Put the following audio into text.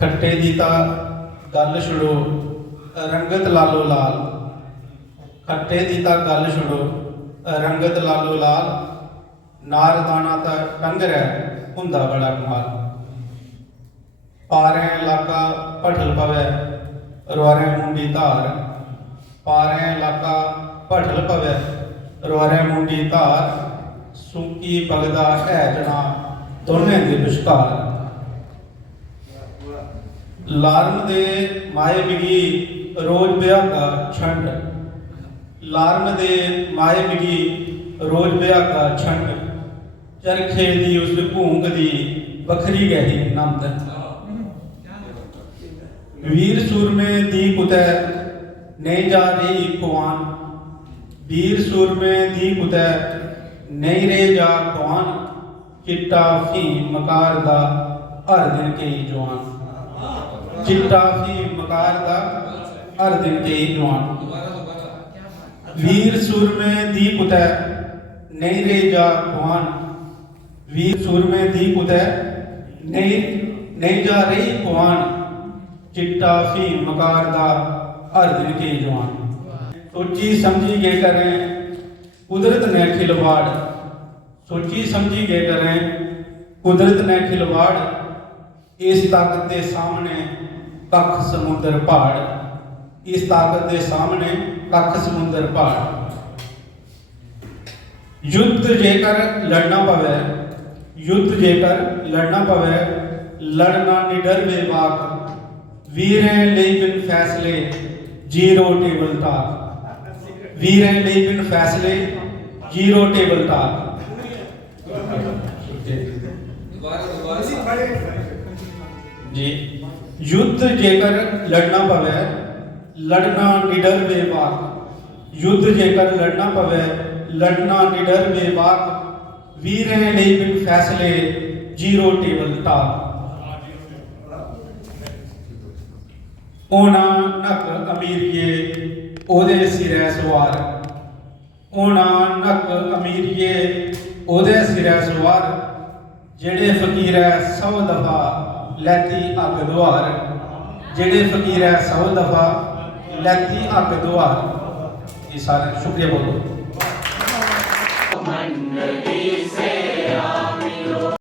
खट्टे दी ता गल छुड़ो रंगत लालो लाल। खट्टे दी ता गल छुड़ो रंगत लालो लाल। नार दाना ता डंगर है हुंदा बड़ा कमाल। पारें लाका भठल पवै रोआरें मुंडी धार। पारें लाका भठल पवै रोआरें मुंडी धार। सूकी बगदा है जना दोने दे विचकार। लारन दे माए मिगी रोज ब्याह का छंड। लारन दे माए मिगी रोज ब्याह का छंड। चरखे दी उस भूंग दी बखरी गहरी नंद। वीर सूरमे दी कुतै नहीं जा रही खुआन। वीर सूरमे दी कुतै नहीं रे जा खुआन। चिट्टा फीम मकार दा हर दिन कई जवान। चिट्टा फीम मकार दा हर दिन कई जवान। वीर सूरमे दी कुतै नहीं रे जा खुआन। वीर सूरमे दी कुतै नहीं जा रही खुआन। चिट्टा फीम मकार दा हर दिन कई जवान। सोची समझी के करें कुदरत ने खिलवाड़। सोची समझी के करें कुदरत ने खिलवाड़। इस ताकत के सामने कख समुंदर पहाड़। इस ताकत के सामने कख समुंदर पहाड़। युद्ध जेकर लड़ना पवे युद्ध जेकर लड़ना पवे लड़ना निडर बेबाक। वीरें ਲਈ बिन फैसले जीरो टेबल टाक। वीरें ਲਈ बिन फैसले जीरो टेबल टाक। जी युद्ध जेकर लड़ना पवे लड़ना निडर बेबाक। युद्ध जेकर लड़ना पवे लड़ना निडर बेबाक। वीरें ਲਈ बिन फैसले जीरो टेबल टाक। ओना नक अमीरिए ओदे सिरै सवार। ओना नक अमीरिए ओदे सिरै सवार। जेड़े फकीरै 100 दफा लैती अग दुआर। जेड़े फकीरै 100 दफा लैती अग दुआर। ये सारे शुक्रिया बोलो।